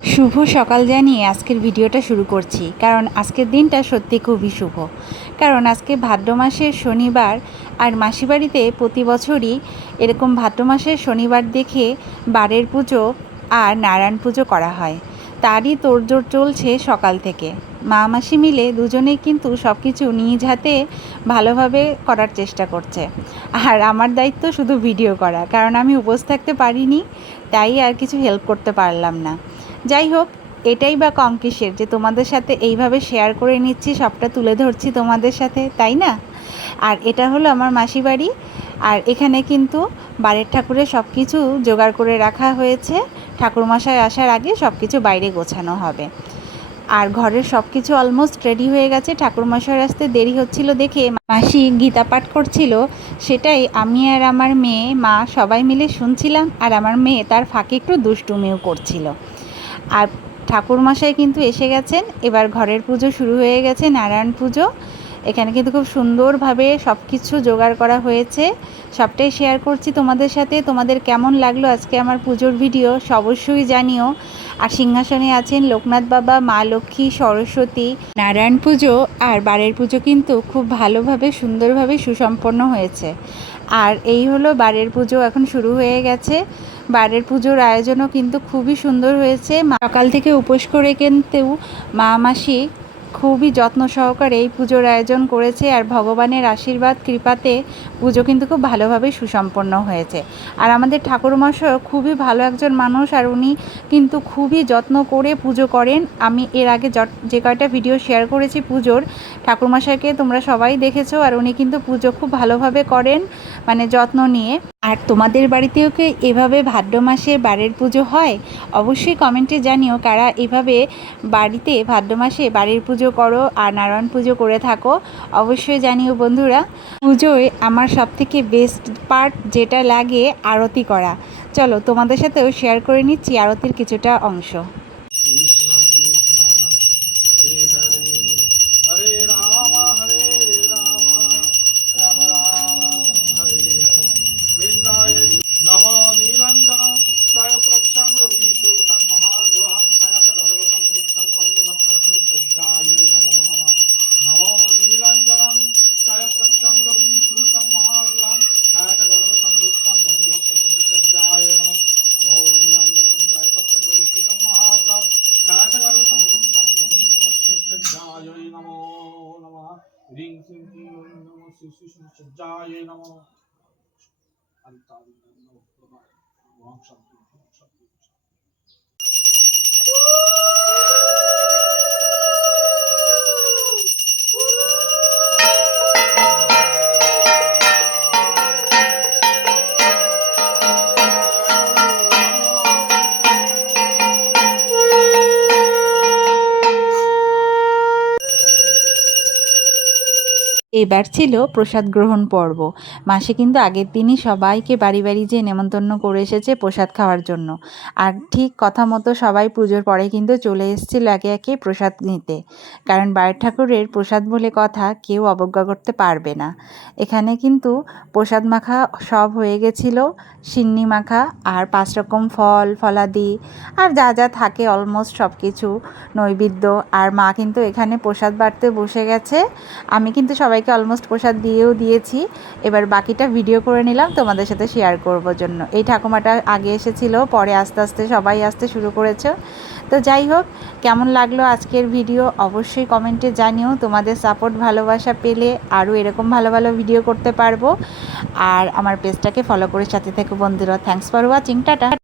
শুভ সকাল জানিয়ে আজকের ভিডিওটা শুরু করছি। কারণ আজকের দিনটা সত্যি খুবই শুভ। কারণ আজকে ভাদ্র মাসের শনিবার আর মাসি বাড়িতে প্রতি বছরই এরকম ভাদ্র মাসের শনিবার দেখে বারের পুজো আর নারায়ণ পুজো করা হয়। তারই তোড়জোড় চলছে সকাল থেকে। মা মাসি মিলে দুজনেই কিন্তু সব কিছু নিজ হাতে ভালোভাবে করার চেষ্টা করছে। আর আমার দায়িত্ব শুধু ভিডিও করা। কারণ আমি উপোস থাকতে পারিনি, তাই আর কিছু হেল্প করতে পারলাম না। যাই হোক, এটাই বা কম কিসের যে তোমাদের সাথে এইভাবে শেয়ার করে নিচ্ছি, সবটা তুলে ধরছি তোমাদের সাথে, তাই না? আর এটা হলো আমার মাসি বাড়ি, আর এখানে কিন্তু বাড়ির ঠাকুরের সব কিছু জোগাড় করে রাখা হয়েছে। ঠাকুরমশাই আসার আগে সব কিছু বাইরে গোছানো হবে। আর ঘরের সব কিছু অলমোস্ট রেডি হয়ে গেছে। ঠাকুরমশাই আসতে দেরি হচ্ছিল দেখে মাসি গীতা পাঠ করছিল। সেটাই আমি আর আমার মেয়ে, মা সবাই মিলে শুনছিলাম, আর আমার মেয়ে তার ফাঁকে একটু দুষ্টুমিও করছিল। আর ঠাকুরমশাই কিন্তু এসে গেছেন। এবার ঘরের পুজো শুরু হয়ে গেছে নারায়ণ পুজো। এখানে কিন্তু খুব সুন্দরভাবে সব কিছু জোগাড় করা হয়েছে। সবটাই শেয়ার করছি তোমাদের সাথে। তোমাদের কেমন লাগল আজকে আমার পুজোর ভিডিও অবশ্যই জানিও। আর সিংহাসনে আছেন লোকনাথ বাবা, মা লক্ষ্মী, সরস্বতী। নারায়ণ পুজো আর বারের পুজো কিন্তু খুব ভালোভাবে, সুন্দরভাবে সুসম্পন্ন হয়েছে। আর এই হলো বারের পুজো এখন শুরু হয়ে গেছে। বারের পুজোর আয়োজনও কিন্তু খুবই সুন্দর হয়েছে। সকাল থেকে উপোস করে কিন্তু মা মাসি খুবই যত্ন সহকারে এই পুজোর আয়োজন করেছে আর ভগবানের আশীর্বাদ, কৃপাতে পুজো কিন্তু খুব ভালোভাবে সুসম্পন্ন হয়েছে। আর আমাদের ঠাকুরমশাই খুবই ভালো একজন মানুষ আর উনি কিন্তু খুবই যত্ন করে পুজো করেন। আমি এর আগে যে কয়টা ভিডিও শেয়ার করেছি পুজোর, ঠাকুরমশাইকে তোমরা সবাই দেখেছ আর উনি কিন্তু পুজো খুব ভালোভাবে করেন মানে যত্ন নিয়ে। আর তোমাদের বাড়িতেও কি এভাবে ভাদ্র মাসে বাড়ির পুজো হয়? অবশ্যই কমেন্টে জানিও কারা এভাবে বাড়িতে ভাদ্র মাসে বাড়ির পুজো করো আর নারায়ণ পুজো করে থাকো। অবশ্যই জানিও বন্ধুরা, পুজোয় আমার সবথেকে বেস্ট পার্ট যেটা লাগে আরতি করা। চলো তোমাদের সাথেও শেয়ার করে নিচ্ছি আরতির কিছুটা অংশ। ह्रीं श्रीं नमो श्री श्रीसज्जायै नमो ओम शांति शांति এবার ছিল প্রসাদ গ্রহণ পর্ব। মাসে কিন্তু আগের দিনই সবাইকে বাড়ি বাড়ি যেয়ে নেমন্তন্ন করে এসেছে প্রসাদ খাওয়ার জন্য। আর ঠিক কথা মতো সবাই পুজোর পরে কিন্তু চলে এসেছিল একে একে প্রসাদ নিতে। কারণ বাড়ির ঠাকুরের প্রসাদ বলে কথা কেউ অবজ্ঞা করতে পারবে না। এখানে কিন্তু প্রসাদ মাখা সব হয়ে গেছিল, সিন্নি মাখা আর পাঁচ রকম ফল, ফলাদি আর যা যা থাকে অলমোস্ট সব কিছু নৈবেদ্য। আর মা কিন্তু এখানে প্রসাদ বাড়তে বসে গেছে। আমি কিন্তু সবাইকে অলমোস্ট প্রসাদ দিয়েও দিয়েছি। এবার বাকিটা ভিডিও করে নিলাম, তোমাদের সাথে শেয়ার করব জন্য। এই ঠাকুমাটা আগে এসেছিল, পরে আস্তে আস্তে সবাই আসতে শুরু করেছে। তো যাই হোক, কেমন লাগল আজকের ভিডিও অবশ্যই কমেন্টে জানিও, তোমাদের সাপোর্ট ভালোবাসা পেলে আরও এরকম ভালো ভালো ভিডিও করতে পারব। আর আমার পেজটাকে ফলো করে সাথে থেকে বন্ধুরা। Thanks for watching tata.